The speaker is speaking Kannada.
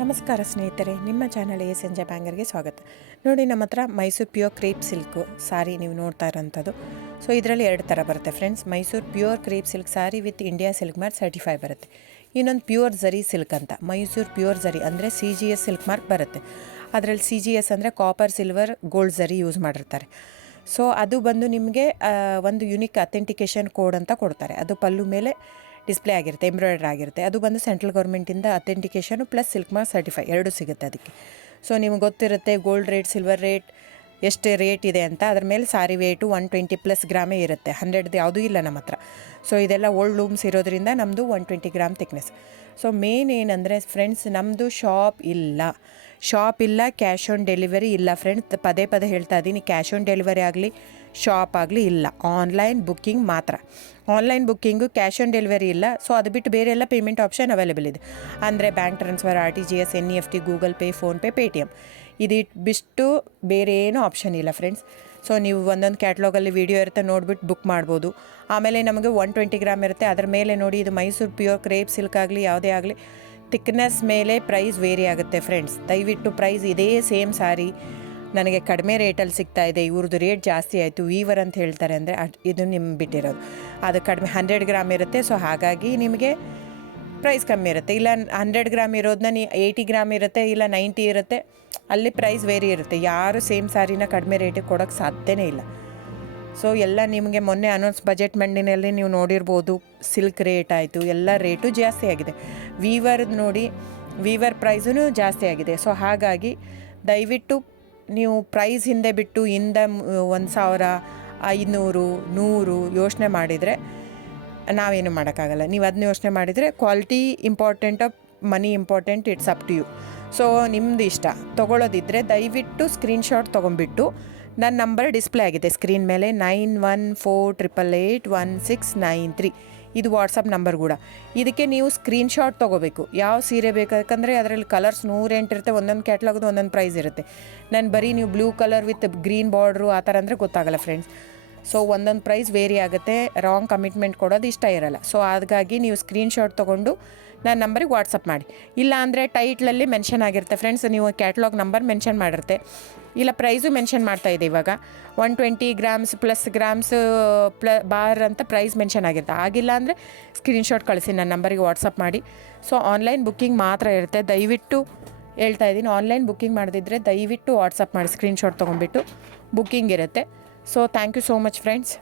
ನಮಸ್ಕಾರ ಸ್ನೇಹಿತರೆ, ನಿಮ್ಮ ಚಾನಲ್ ಸಂಜೆ ಬ್ಯಾಂಗರ್ಗೆ ಸ್ವಾಗತ. ನೋಡಿ, ನಮ್ಮ ಹತ್ರ ಮೈಸೂರು ಪ್ಯೂರ್ ಕ್ರೇಪ್ ಸಿಲ್ಕು ಸಾರಿ ನೀವು ನೋಡ್ತಾ ಇರೋಂಥದ್ದು. ಸೊ ಇದರಲ್ಲಿ ಎರಡು ಥರ ಬರುತ್ತೆ friends. Mysuru pure crepe silk sorry with India silk mark certify ಬರುತ್ತೆ. ಇನ್ನೊಂದು ಪ್ಯೂರ್ ಝರಿ ಸಿಲ್ಕ್ ಅಂತ, ಮೈಸೂರು ಪ್ಯೂರ್ ಝರಿ ಅಂದರೆ CGS ಸಿಲ್ಕ್ ಮಾರ್ಕ್ ಬರುತ್ತೆ. ಅದರಲ್ಲಿ CGS ಅಂದರೆ ಕಾಪರ್, ಸಿಲ್ವರ್, ಗೋಲ್ಡ್ ಝರಿ ಯೂಸ್ ಮಾಡಿರ್ತಾರೆ. ಸೊ ಅದು ಬಂದು ನಿಮಗೆ ಒಂದು ಯುನಿಕ್ ಅಥೆಂಟಿಕೇಷನ್ ಕೋಡ್ ಅಂತ ಕೊಡ್ತಾರೆ. ಅದು ಪಲ್ಲು ಮೇಲೆ ಡಿಸ್ಪ್ಲೇ ಆಗಿರುತ್ತೆ, ಎಂಬ್ರಾಯ್ಡ್ರ್ ಆಗಿರುತ್ತೆ. ಅದು ಬಂದು ಸೆಂಟ್ರಲ್ ಗೌರ್ಮೆಂಟಿಂದ ಅಥೆಂಟಿಕೇಷನು ಪ್ಲಸ್ ಸಿಲ್ಕ್ ಮಾರ್ಕ್ ಸರ್ಟಿಫೈ ಎರಡೂ ಸಿಗುತ್ತೆ ಅದಕ್ಕೆ. ಸೊ ನಿಮ್ಗೆ ಗೊತ್ತಿರುತ್ತೆ ಗೋಲ್ಡ್ ರೇಟ್, ಸಿಲ್ವರ್ ರೇಟ್ ಎಷ್ಟು ರೇಟ್ ಇದೆ ಅಂತ. ಅದ್ರ ಮೇಲೆ ಸಾರಿ ವೇಟು 120+ ಗ್ರಾಮೇ ಇರುತ್ತೆ, 100 ಯಾವುದೂ ಇಲ್ಲ ನಮ್ಮ ಹತ್ರ. ಸೊ ಇದೆಲ್ಲ ಓಲ್ಡ್ ಲೂಮ್ಸ್ ಇರೋದ್ರಿಂದ ನಮ್ಮದು 120 ಗ್ರಾಮ್ ಥಿಕ್ನೆಸ್. ಸೊ ಮೇನ್ ಏನಂದರೆ ಫ್ರೆಂಡ್ಸ್, ನಮ್ಮದು ಶಾಪ್ ಇಲ್ಲ, ಕ್ಯಾಶ್ ಆನ್ ಡೆಲಿವರಿ ಇಲ್ಲ ಫ್ರೆಂಡ್ಸ್. ಪದೇ ಹೇಳ್ತಾ ಇದ್ದೀನಿ, ಕ್ಯಾಶ್ ಆನ್ ಡೆಲಿವರಿ ಆಗಲಿ, ಶಾಪ್ ಆಗಲಿ ಇಲ್ಲ, ಆನ್ಲೈನ್ ಬುಕ್ಕಿಂಗ್ ಮಾತ್ರ. Online booking, cash on delivery ಇಲ್ಲ. ಸೊ ಅದು ಬಿಟ್ಟು ಬೇರೆ ಎಲ್ಲ ಪೇಮೆಂಟ್ ಆಪ್ಷನ್ ಅವೈಲೇಬಲ್ ಇದೆ. ಅಂದರೆ bank transfer, RTGS, NEFT, Google pay, PhonePe, Paytm. ಇದು ಬಿಟ್ಟು ಬೇರೆ ಏನೂ ಆಪ್ಷನ್ ಇಲ್ಲ ಫ್ರೆಂಡ್ಸ್. ಸೊ ನೀವು ಒಂದೊಂದು ಕ್ಯಾಟ್ಲಾಗಲ್ಲಿ ವೀಡಿಯೋ ಇರುತ್ತೆ, ನೋಡಿಬಿಟ್ಟು ಬುಕ್ ಮಾಡ್ಬೋದು. ಆಮೇಲೆ ನಮಗೆ 120 ಗ್ರಾಮ್ ಇರುತ್ತೆ. ಅದರ ಮೇಲೆ ನೋಡಿ, ಇದು ಮೈಸೂರು ಪ್ಯೂರ್ ಕ್ರೇಪ್ ಸಿಲ್ಕ್ ಆಗಲಿ ಯಾವುದೇ ಆಗಲಿ ಥಿಕ್ನೆಸ್ ಮೇಲೆ ಪ್ರೈಸ್ ವೇರಿ ಆಗುತ್ತೆ ಫ್ರೆಂಡ್ಸ್. ದಯವಿಟ್ಟು ಪ್ರೈಸ್ ಇದೇ ಸೇಮ್ ಸಾರಿ ನನಗೆ ಕಡಿಮೆ ರೇಟಲ್ಲಿ ಸಿಗ್ತಾ ಇದೆ, ಇವ್ರದ್ದು ರೇಟ್ ಜಾಸ್ತಿ ಆಯಿತು ವೀವರ್ ಅಂತ ಹೇಳ್ತಾರೆ ಅಂದರೆ ಇದು ನಿಮ್ಗೆ ಬಿಟ್ಟಿರೋದು. ಅದು ಕಡಿಮೆ 100 ಗ್ರಾಮ್ ಇರುತ್ತೆ. ಸೊ ಹಾಗಾಗಿ ನಿಮಗೆ ಪ್ರೈಸ್ ಕಮ್ಮಿ ಇರುತ್ತೆ. ಇಲ್ಲ 100 ಗ್ರಾಮ್ ಇರೋದನ್ನ 80 ಗ್ರಾಮ್ ಇರುತ್ತೆ, ಇಲ್ಲ 90 ಇರುತ್ತೆ, ಅಲ್ಲಿ ಪ್ರೈಸ್ ವೇರಿ ಇರುತ್ತೆ. ಯಾರು ಸೇಮ್ ಸಾರಿನ ಕಡಿಮೆ ರೇಟಿಗೆ ಕೊಡೋಕ್ಕೆ ಸಾಧ್ಯನೇ ಇಲ್ಲ. ಸೊ ಎಲ್ಲ ನಿಮಗೆ ಮೊನ್ನೆ ಅನೌನ್ಸ್ ಬಜೆಟ್ ಮಂಡಿನಲ್ಲಿ ನೀವು ನೋಡಿರ್ಬೋದು, ಸಿಲ್ಕ್ ರೇಟ್ ಆಯಿತು, ಎಲ್ಲ ರೇಟು ಜಾಸ್ತಿ ಆಗಿದೆ. ವೀವರ್ದು ನೋಡಿ, ವೀವರ್ ಪ್ರೈಸೂ ಜಾಸ್ತಿ ಆಗಿದೆ. ಸೊ ಹಾಗಾಗಿ ದಯವಿಟ್ಟು ನೀವು ಪ್ರೈಸ್ ಹಿಂದೆ ಬಿಟ್ಟು 1,000, 500, 100 ಯೋಚನೆ ಮಾಡಿದರೆ ನಾವೇನು ಮಾಡೋಕ್ಕಾಗಲ್ಲ. ನೀವು ಅದನ್ನ ಯೋಚನೆ ಮಾಡಿದರೆ quality important, money important, it's up to you. So ನಿಮ್ಮದು ಇಷ್ಟ. ತೊಗೊಳ್ಳೋದಿದ್ದರೆ ದಯವಿಟ್ಟು ಸ್ಕ್ರೀನ್ಶಾಟ್ ತೊಗೊಂಡ್ಬಿಟ್ಟು, ನನ್ನ ನಂಬರ್ ಡಿಸ್ಪ್ಲೇ ಆಗಿದೆ ಸ್ಕ್ರೀನ್ ಮೇಲೆ, 9148881693. ಇದು ವಾಟ್ಸಪ್ ನಂಬರ್ ಕೂಡ. ಇದಕ್ಕೆ ನೀವು ಸ್ಕ್ರೀನ್ಶಾಟ್ ತೊಗೋಬೇಕು. ಯಾವ ಸೀರೆ ಬೇಕು, ಯಾಕಂದರೆ ಅದರಲ್ಲಿ ಕಲರ್ಸ್ 108 ಇರುತ್ತೆ, ಒಂದೊಂದು ಕ್ಯಾಟ್ಲಾಗ್ದು ಒಂದೊಂದು ಪ್ರೈಸ್ ಇರುತ್ತೆ. ನಾನು ಬರೀ ನೀವು blue colour with green border ಆ ಥರ ಅಂದರೆ ಗೊತ್ತಾಗಲ್ಲ ಫ್ರೆಂಡ್ಸ್. ಸೊ ಒಂದೊಂದು ಪ್ರೈಸ್ ವೇರಿ ಆಗುತ್ತೆ, ರಾಂಗ್ ಕಮಿಟ್ಮೆಂಟ್ ಕೊಡೋದು ಇಷ್ಟ ಇರಲ್ಲ. ಸೊ ಹಾಗಾಗಿ ನೀವು ಸ್ಕ್ರೀನ್ಶಾಟ್ ತೊಗೊಂಡು ನನ್ನ ನಂಬರಿಗೆ ವಾಟ್ಸಪ್ ಮಾಡಿ. ಇಲ್ಲ ಅಂದರೆ ಟೈಟ್ಲಲ್ಲಿ ಮೆನ್ಷನ್ ಆಗಿರುತ್ತೆ ಫ್ರೆಂಡ್ಸ್, ನೀವು ಕ್ಯಾಟ್ಲಾಗ್ ನಂಬರ್ ಮೆನ್ಷನ್ ಮಾಡಿರುತ್ತೆ, ಇಲ್ಲ ಪ್ರೈಸು ಮೆನ್ಷನ್ ಮಾಡ್ತಾಯಿದೆ. ಇವಾಗ 120 ಗ್ರಾಮ್ಸ್ ಪ್ಲಸ್ ಗ್ರಾಮ್ಸ್ ಬಾರ್ ಅಂತ ಪ್ರೈಸ್ ಮೆನ್ಷನ್ ಆಗಿರುತ್ತೆ. ಆಗಿಲ್ಲ ಅಂದರೆ ಸ್ಕ್ರೀನ್ಶಾಟ್ ಕಳಿಸಿ, ನನ್ನ ನಂಬರಿಗೆ ವಾಟ್ಸಪ್ ಮಾಡಿ. ಸೊ ಆನ್ಲೈನ್ ಬುಕ್ಕಿಂಗ್ ಮಾತ್ರ ಇರುತ್ತೆ. ದಯವಿಟ್ಟು ಹೇಳ್ತಾ ಇದ್ದೀನಿ, ಆನ್ಲೈನ್ ಬುಕ್ಕಿಂಗ್ ಮಾಡದಿದ್ದರೆ ದಯವಿಟ್ಟು ವಾಟ್ಸಪ್ ಮಾಡಿ, ಸ್ಕ್ರೀನ್ಶಾಟ್ ತೊಗೊಂಡ್ಬಿಟ್ಟು ಬುಕ್ಕಿಂಗ್ ಇರುತ್ತೆ. So thank you so much friends.